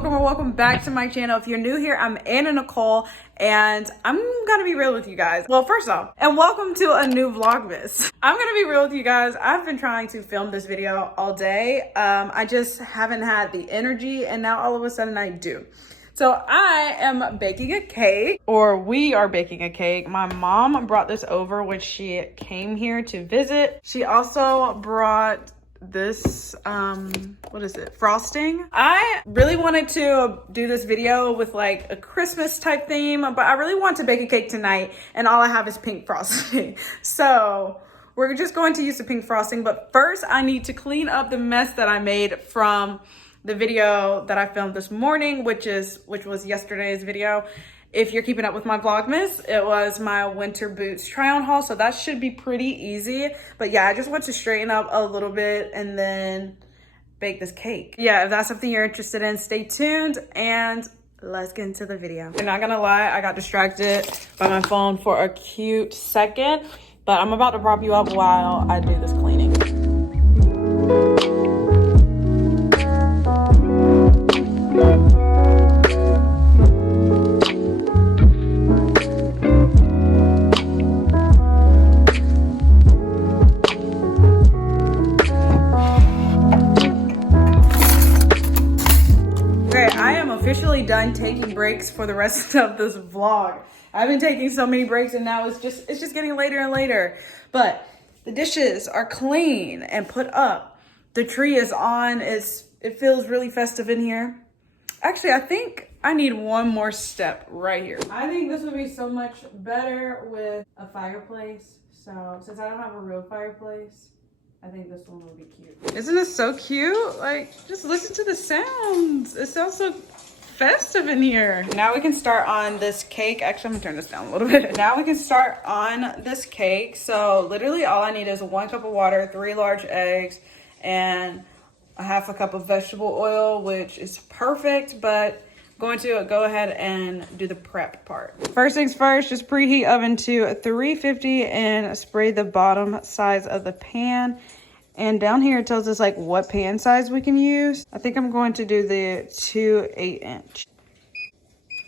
welcome back to my channel. If you're new here, I'm Anna Nicole, and I'm gonna be real with you guys. Well, first off, and welcome to a new Vlogmas. I'm gonna be real with you guys. I've been trying to film this video all day. I just haven't had the energy, and now all of a sudden I do. So I am baking a cake, or we are baking a cake. My mom brought this over when she came here to visit. She also brought this what is it, frosting. I really wanted to do this video with like a Christmas type theme, but I really want to bake a cake tonight, and all I have is pink frosting. So we're just going to use the pink frosting, but first I need to clean up the mess that I made from the video that I filmed this morning, which was yesterday's video. If you're keeping up with my Vlogmas, it was my winter boots try on haul, so that should be pretty easy. But yeah, I just want to straighten up a little bit and then bake this cake. Yeah, if that's something you're interested in, stay tuned and let's get into the video. I'm not gonna lie, I got distracted by my phone for a cute second, but I'm about to prop you up while I do this cleaning. Officially done taking breaks for the rest of this vlog. I've been taking so many breaks, and now it's just getting later and later. But the dishes are clean and put up. The tree is on. It feels really festive in here. Actually, I think I need one more step right here. I think this would be so much better with a fireplace. So since I don't have a real fireplace, I think this one would be cute. Isn't it so cute? Like, just listen to the sounds. It sounds so festive in here. Now we can start on this cake. Actually, I'm gonna turn this down a little bit. Now we can start on this cake. So literally all I need is 1 cup of water, 3 large eggs, and a half a cup of vegetable oil, which is perfect, but I'm going to go ahead and do the prep part. First things first, just preheat oven to 350 and spray the bottom sides of the pan. And down here it tells us like what pan size we can use. I think I'm going to do the 2 8-inch.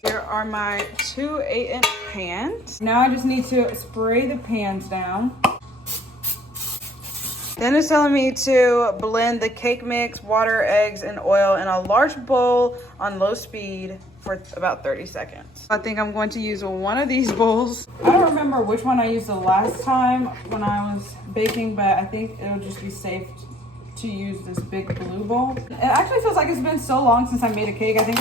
Here are my 2 8-inch pans. Now I just need to spray the pans down. Then it's telling me to blend the cake mix, water, eggs, and oil in a large bowl on low speed for about 30 seconds. I think I'm going to use one of these bowls. I don't remember which one I used the last time when I was baking, but I think it'll just be safe to use this big blue bowl. It actually feels like it's been so long since I made a cake. I think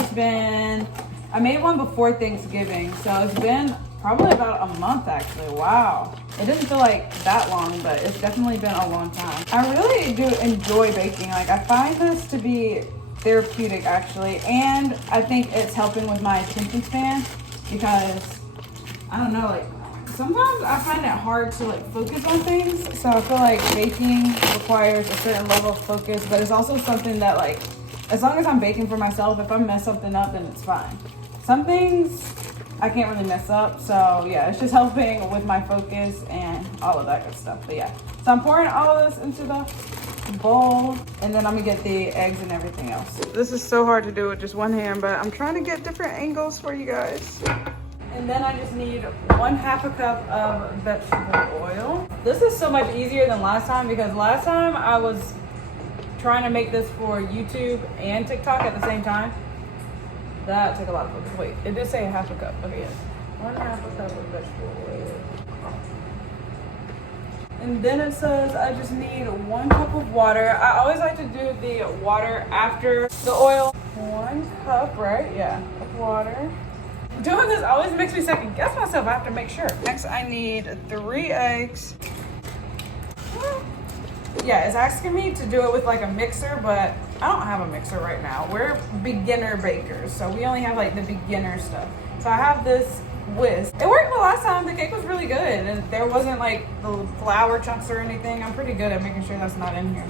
I made one before Thanksgiving, so it's been probably about a month actually. Wow. It didn't feel like that long, but it's definitely been a long time. I really do enjoy baking. Like, I find this to be therapeutic actually, and I think it's helping with my attention span because I don't know, like sometimes I find it hard to like focus on things. So I feel like baking requires a certain level of focus, but it's also something that, like, as long as I'm baking for myself, if I mess something up, then it's fine. Some things I can't really mess up, so yeah, it's just helping with my focus and all of that good stuff. But yeah, so I'm pouring all of this into the bowl, and then I'm gonna get the eggs and everything else. This is so hard to do with just one hand, but I'm trying to get different angles for you guys. And then I just need 1/2 a cup of vegetable oil. This is so much easier than last time, because last time I was trying to make this for YouTube and TikTok at the same time. That took a lot of focus. Wait, it did say 1/2 cup. Okay, yes. 1/2 cup of vegetable oil. And then it says I just need 1 cup of water. I always like to do the water after the oil. 1 cup, right? Yeah, of water. Doing this always makes me second guess myself. I have to make sure. Next, I need 3 eggs. Yeah, it's asking me to do it with like a mixer, but I don't have a mixer right now. We're beginner bakers, so we only have like the beginner stuff. So I have this whisk. It worked the last time. The cake was really good, and there wasn't like the flour chunks or anything. I'm pretty good at making sure that's not in here.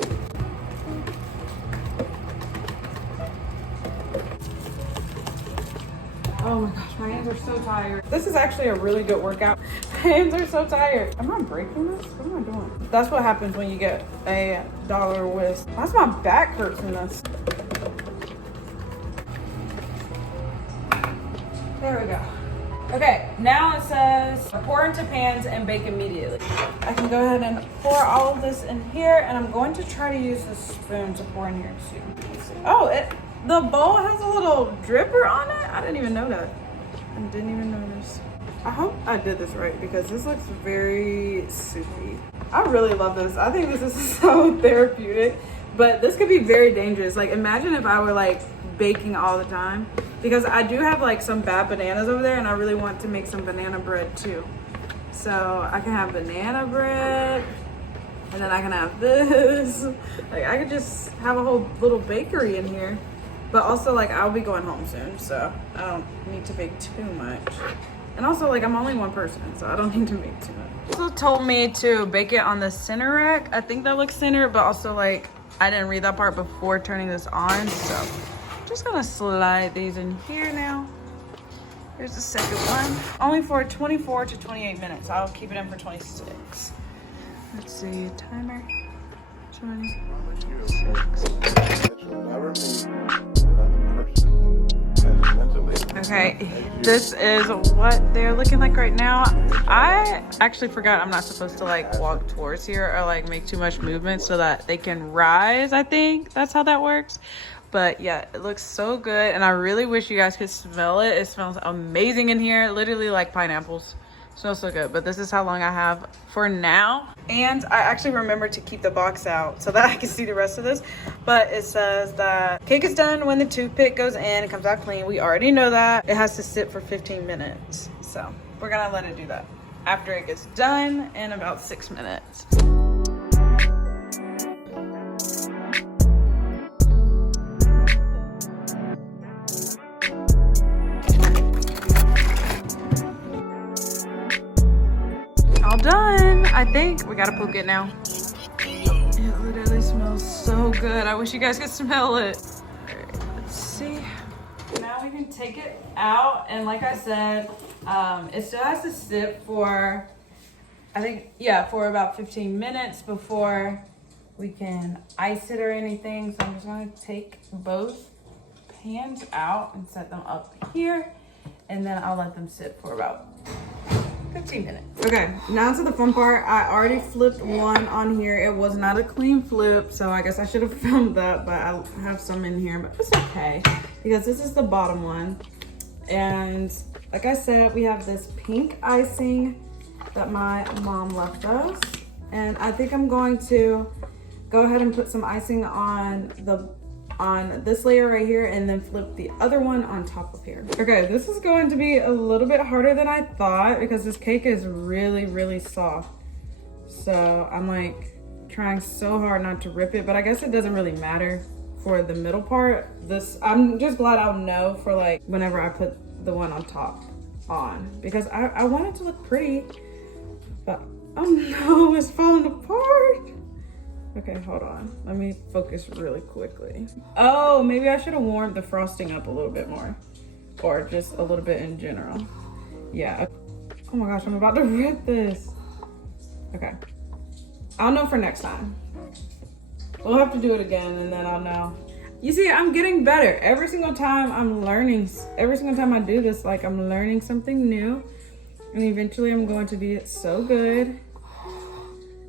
Oh my gosh, my hands are so tired. This is actually a really good workout. My hands are so tired. Am I breaking this? What am I doing? That's what happens when you get a dollar whisk. Why's my back hurts in this? There we go. Okay, now it says pour into pans and bake immediately. I can go ahead and pour all of this in here, and I'm going to try to use the spoon to pour in here too. Let's see. Oh, the bowl has a little dripper on it? I didn't even know that. I didn't even notice. I hope I did this right because this looks very soupy. I really love this. I think this is so therapeutic, but this could be very dangerous. Like, imagine if I were like baking all the time, because I do have like some bad bananas over there and I really want to make some banana bread too. So I can have banana bread and then I can have this. Like, I could just have a whole little bakery in here. But also, like, I'll be going home soon, so I don't need to bake too much. And also, like, I'm only one person, so I don't need to make too much. Also told me to bake it on the center rack. I think that looks center, but also, like, I didn't read that part before turning this on, so I'm just gonna slide these in here now. Here's the second one. Only for 24 to 28 minutes. I'll keep it in for 26. Let's see, timer. 26. Okay, this is what they're looking like right now. I actually forgot I'm not supposed to like walk towards here or like make too much movement so that they can rise. I think that's how that works. But yeah, it looks so good, and I really wish you guys could smell it. It smells amazing in here, literally like pineapples. Smells so good. But this is how long I have for now, and I actually remembered to keep the box out so that I can see the rest of this. But it says that cake is done when the toothpick goes in and comes out clean. We already know that. It has to sit for 15 minutes, so we're gonna let it do that after it gets done in about 6 minutes. All done. I think we gotta poke it now. It literally smells so good. I wish you guys could smell it. All right, let's see. Now we can take it out, and like I said, it still has to sit for, I think, yeah, for about 15 minutes before we can ice it or anything. So I'm just gonna take both pans out and set them up here, and then I'll let them sit for about 15 minutes. Okay, now to the fun part. I already flipped one on here. It was not a clean flip, so I guess I should have filmed that, but I have some in here, but it's okay because this is the bottom one. And like I said, we have this pink icing that my mom left us, and I think I'm going to go ahead and put some icing on this layer right here, and then flip the other one on top of here. Okay, this is going to be a little bit harder than I thought because this cake is really, really soft. So I'm like trying so hard not to rip it, but I guess it doesn't really matter for the middle part. I'm just glad I'll know for like whenever I put the one on top on, because I want it to look pretty, but oh no, it's falling apart. Okay, hold on. Let me focus really quickly. Oh, maybe I should have warmed the frosting up a little bit more, or just a little bit in general. Yeah. Oh my gosh, I'm about to rip this. Okay. I'll know for next time. We'll have to do it again, and then I'll know. You see, I'm getting better. Every single time I'm learning, every single time I do this, like I'm learning something new, and eventually I'm going to be so good.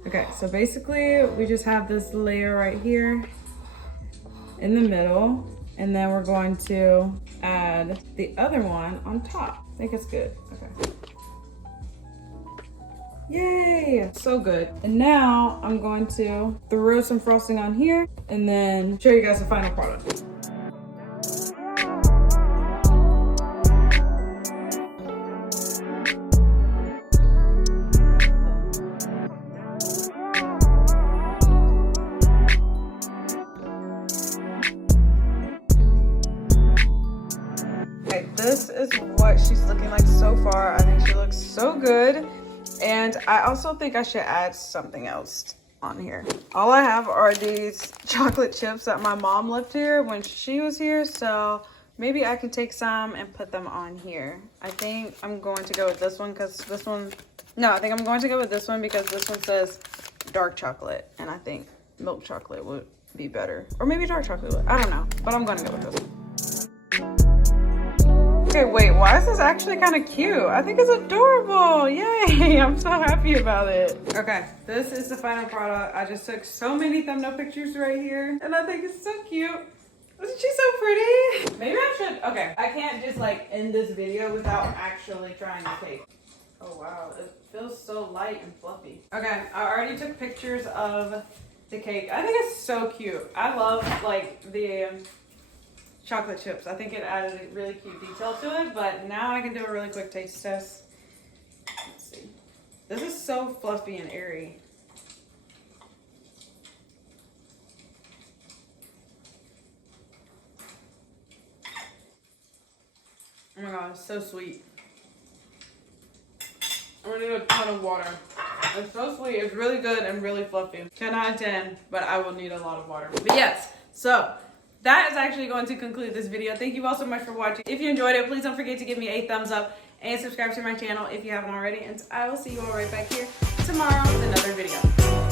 Okay, so basically we just have this layer right here in the middle, and then we're going to add the other one on top. I think it's good. Okay. Yay, so good. And now I'm going to throw some frosting on here and then show you guys the final product. This is what she's looking like so far. I think she looks so good. And I also think I should add something else on here. All I have are these chocolate chips that my mom left here when she was here. So maybe I can take some and put them on here. I think I'm going to go with this one because this one, no, I think I'm going to go with this one because this one says dark chocolate. And I think milk chocolate would be better. Or maybe dark chocolate would. I don't know. But I'm going to go with this one. Okay, wait, why is this actually kind of cute? I think it's adorable. Yay, I'm so happy about it. Okay, this is the final product. I just took so many thumbnail pictures right here, and I think it's so cute. Isn't she so pretty? Maybe I should, okay, I can't just like end this video without actually trying the cake. Oh wow, it feels so light and fluffy. Okay, I already took pictures of the cake. I think it's so cute. I love like the chocolate chips. I think it added a really cute detail to it, but now I can do a really quick taste test. Let's see. This is so fluffy and airy. Oh my god, it's so sweet. I'm gonna need a ton of water. It's so sweet. It's really good and really fluffy. 10 out of 10, but I will need a lot of water. But yes, so that is actually going to conclude this video. Thank you all so much for watching. If you enjoyed it, please don't forget to give me a thumbs up and subscribe to my channel if you haven't already. And I will see you all right back here tomorrow with another video.